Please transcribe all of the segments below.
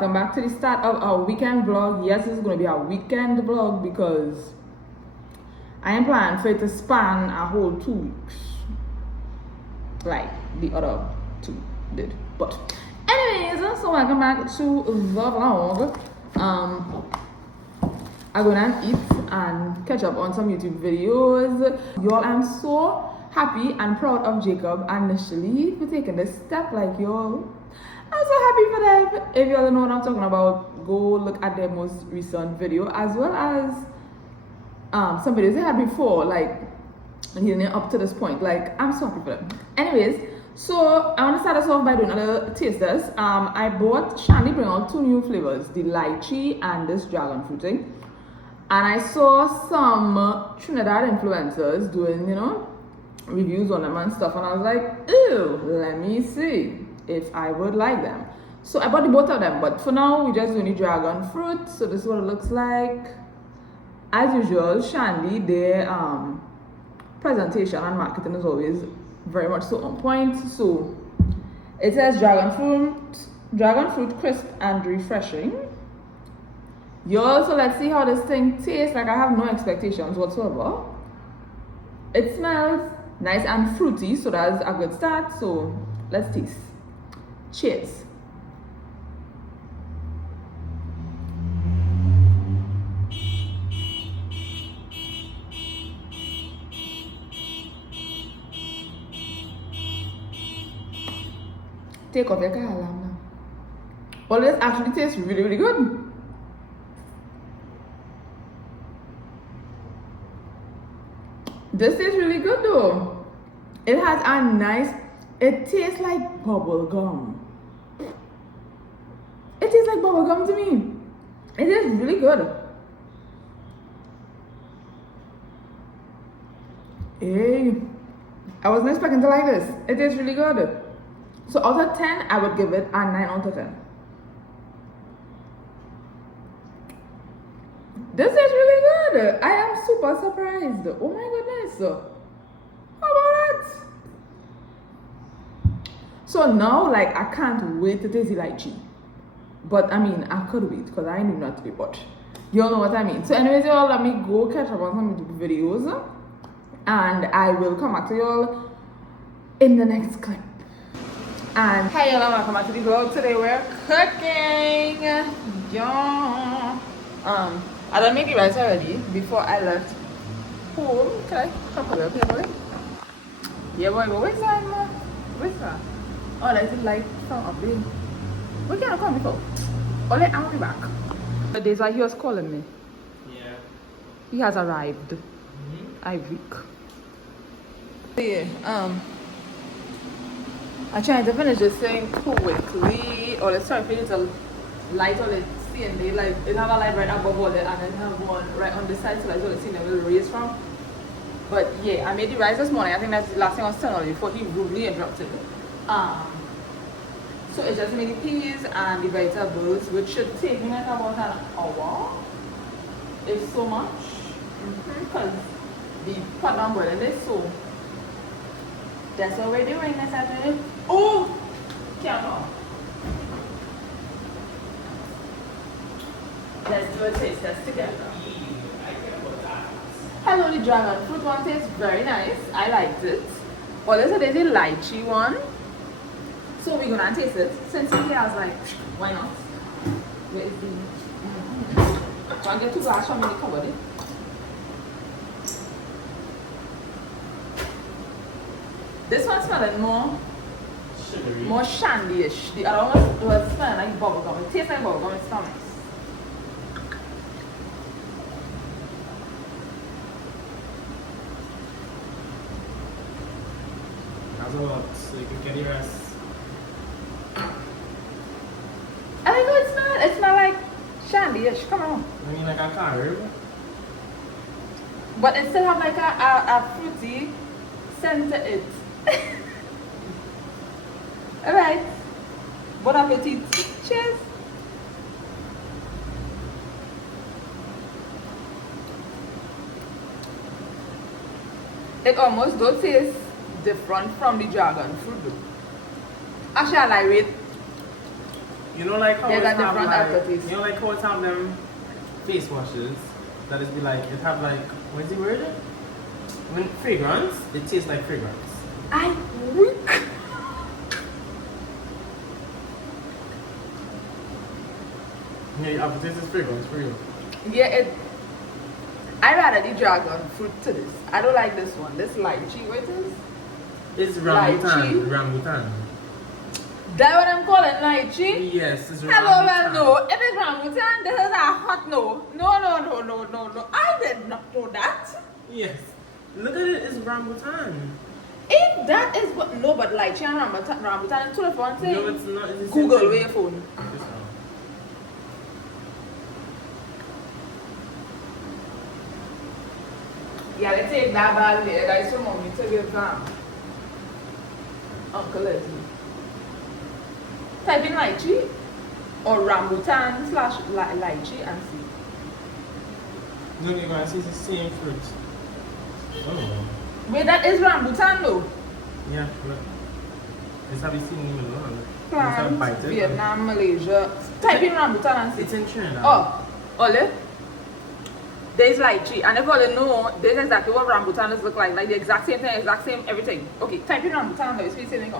welcome back to the start of our weekend vlog. Yes, this is going to be our weekend vlog because I am planning for it to span a whole 2 weeks like the other two did. But anyways, so welcome back to the vlog. I'm gonna eat and catch up on some YouTube videos. Y'all, I'm so happy and proud of Jacob and Nishley for taking this step. Like, y'all, I'm so happy for them. If y'all don't know what I'm talking about, go look at their most recent video as well as some videos they had before, like leading up to this point. Like, I'm so happy for them. Anyways, so I want to start us off by doing a little taste test. I bought Shandy bring out 2 new flavors, the lychee and this dragon fruit thing. And I saw some Trinidad influencers doing, you know, reviews on them and stuff, and I was like, ew, let me see if I would like them. So I bought the both of them, but for now we just doing the dragon fruit. So this is what it looks like. As usual, Shandy, their presentation and marketing is always very much so on point. So it says dragon fruit crisp and refreshing. Yo, so let's see how this thing tastes. Like, I have no expectations whatsoever. It smells nice and fruity, so that's a good start. So let's taste. Cheers. Take off your kalam now. Well, this actually tastes really, really good. This tastes really good though. It has a nice, it tastes like bubble gum. It tastes like bubble gum to me. It is really good. Hey, I wasn't expecting to like this. It is really good. So out of 10, I would give it a 9 out of 10. This is really good. I am super surprised. Oh my goodness. How about that? So now, like, I can't wait to taste the lychee. But I mean, I could wait because I knew not to be, but y'all know what I mean. So anyways, y'all, let me go catch up on some YouTube videos. And I will come back to y'all in the next clip. And hey y'all, welcome back to the vlog. Today we're cooking. Yeah. I done made the rice already before I left home. Can I come a little bit, boy? Yeah, boy, but where's that? Where's that? Oh, that's the light from up there. We can't come before. Oh, I'll be back. The days why he was calling me. Yeah. He has arrived. I weak. Yeah, I'm trying to finish this thing quickly. Or let's try to finish the light on it. And they like it have a light right above all it, and then have one right on the side, so that's what the scene will raise from. But yeah, I made the rice this morning. I think that's the last thing I was telling you before he rudely interrupted. So it's just made the peas and the vegetables, which should take me like about an hour. It's so much because the pot down boiling this, so that's what we're doing this afternoon. Oh, camera. Let's do a taste test together. Hello, the dragon fruit one tastes very nice. I liked it. Also, there's a lychee one. So we're gonna taste it. Since he has like, why not? Where is the? So I get 2 glasses from the cupboard. This one smelling more shandy-ish. The other one was smelling like bubble gum. It tastes like bubble gum. It's not nice. So you can get your ass. I think it smells. It smells like shandy-ish. Come on. I mean, like I can't remember. But it still have like a fruity scent to it. Alright. Bon appetit. Cheers. It almost does taste different from the dragon fruit though. Actually, I like it. You know, like how There's it a have different like, aftertaste. you know, like how it have them face washes that is be like, it have like, what is the word? When fragrance, it tastes like fragrance. I weak. Yeah, your aftertaste is fragrance for you. Yeah, I rather the dragon fruit to this. I don't like this one. This lychee, what it is? It's Lychee. rambutan. That what I'm calling lychee? Yes, it's Hello, rambutan. well, no. If it's rambutan, this is a hot no. No. I did not know that. Yes. Look at it, it's rambutan. If that is what, no, but lychee and rambutan is two different things. No, it's not. It's the same Google thing. with your phone. Just now. Yeah, let's take that bad later, guys. So mommy to give Uncle Leslie. Type in lychee or rambutan / lychee and see. No, you're gonna see it's the same fruit. Oh. Wait, that is rambutan though. Yeah, look. Just have you seen in the middle? Just have France, bite it. Vietnam, Malaysia. Type in rambutan and see. It's in Trinidad. Oh, Ole. There's lychee, and if Ole know, this is exactly what rambutan look like the exact same thing, exact same everything. Okay, type in rambutan, but it's the same thing.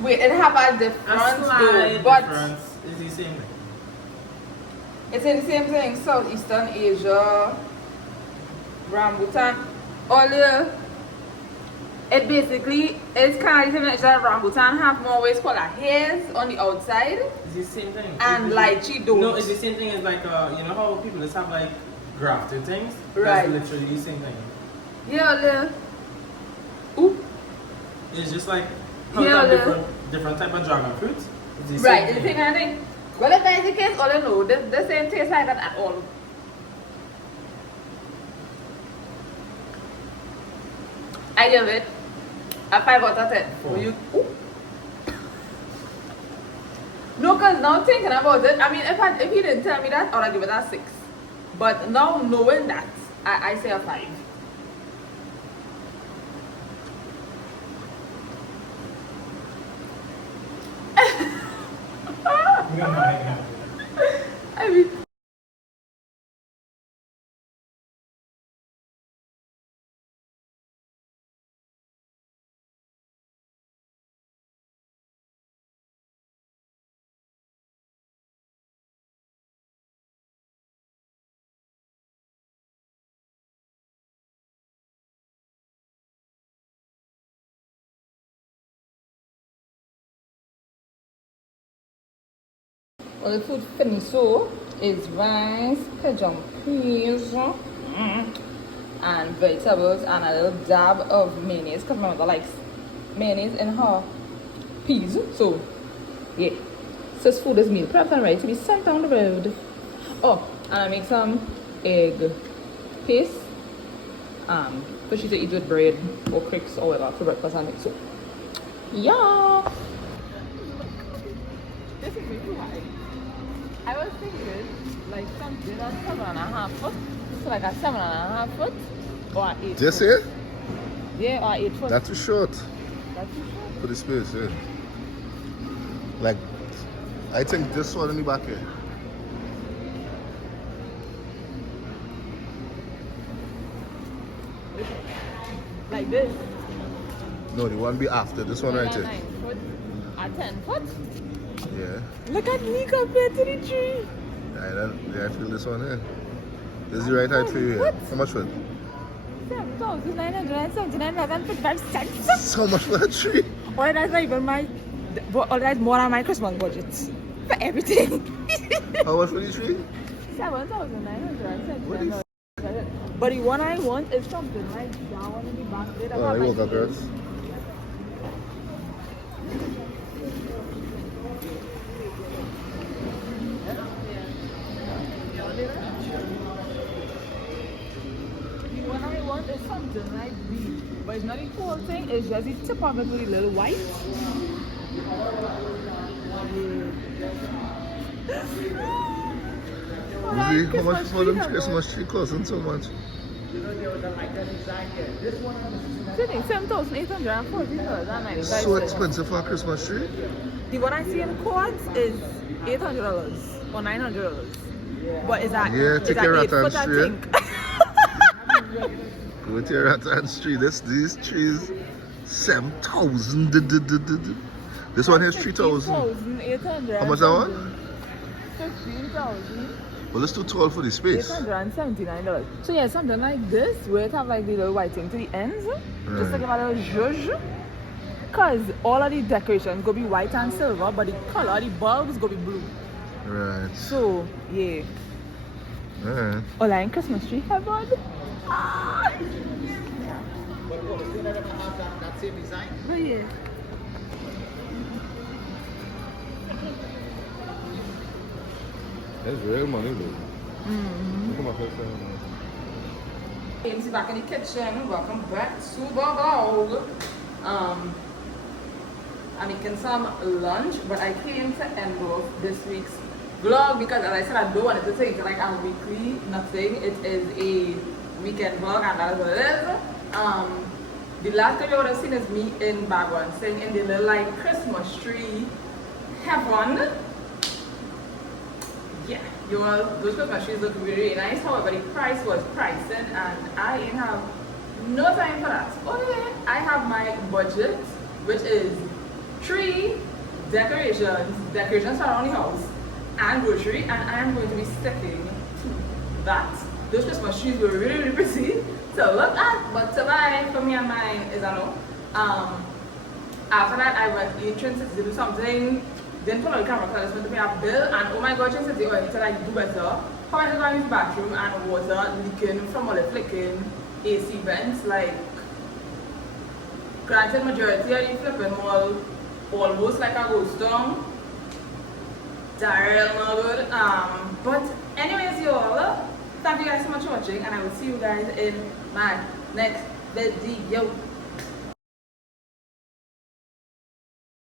Wait, it have a difference though, but difference is the same thing. it's in the same thing. Southeastern Asia, rambutan. Ole. It basically is kind of the same thing that rambutan have more ways called hairs on the outside. It's the same thing. And It's lychee don't. No, it's the same thing as like, you know how people just have like grafted things? Right. That's literally the same thing. Yeah, Ooh. It's just like how Yeah, you have different type of dragon fruit. It's the Right, same it's the same kind of thing. Well, if that's the case, all I know, this ain't taste like that at all. I give it a 5 out of 10. Four. Will you? Ooh. No, because now thinking about it, I mean, if you didn't tell me that, I would give it a 6. But now knowing that, I say a 5. I mean, well, the food finished so is rice, pigeon peas, and vegetables, and a little dab of mayonnaise because my mother likes mayonnaise in her peas. So, yeah, sis food is meal prepped and ready to be sent down the road. Oh, and I make some egg paste for she to eat with bread or cricks or whatever for breakfast and make so. Yeah. This is way too high. I was thinking like something that's 7.5 foot. So like a 7.5 foot or 8 foot. Just it? Yeah, or 8 foot. That's too short That's too short. for the space, yeah. Like, I think this one in the back here. Like this. No, the one be after this one right Like a here. 9 foot. A 10 foot. Yeah. Look at me compared to the tree. I feel this one here. This is the right height for you here. What? How much for it? 7,979.55 cents. So much for that tree. Well, that's not even my. Well, that's more than my Christmas budget for everything. How much for the tree? 7,979. But the one I want is something like that one in the back. They don't Oh, have you like woke up, girls. The one I want is something like this. But it's not the whole thing, it's just the tip of it with a little white. Really? How much for them Christmas tree costing so much? You think $7,840 So expensive for a Christmas tree? The one I see in courts is $800 or $900. But is that Yeah, take your 8 rat foot, I straight. think. Go to your rattan tree. These trees 7,000. This one here is 3,000. 15,800. How much that one? 15,000. Well, it's too tall for the space. $879. So yeah, something like this where it have like the little white thing to the ends, just to Right. give it a zhuzh. Cause all of the decorations go be white and silver, but the color, the bulbs go be blue. Right. So yeah. Alright. Online Christmas tree heaven. Ah. But yeah. That's real money, though. Mm-hmm. Look at my James back in the kitchen. Welcome back to the vlog. I'm making some lunch, but I came to end off this week's vlog because, as I said, I don't want it to take like a weekly nothing. It is a weekend vlog, and that is what it is. The last time you would have seen is me in Bagwan sitting in the little like Christmas tree heaven. Yeah, those Christmas trees look really nice. However, the price was pricing, and I ain't have no time for that. Okay, I have my budget, which is tree, decorations around the house, and grocery, and I am going to be sticking to that. Those Christmas trees were really, really pretty to look at, but to buy for me and mine is a no. After that, I went in Trinity to do something. Didn't pull out the camera because I just went to pay a bill, and oh my god, Trinity, oh, I need to like do better. How I just got in the bathroom and water leaking from all the flicking AC vents, like. Granted, majority of the flipping wall almost like a ghost town. Daryl, no good. But anyways, y'all, thank you guys so much for watching, and I will see you guys in my next video.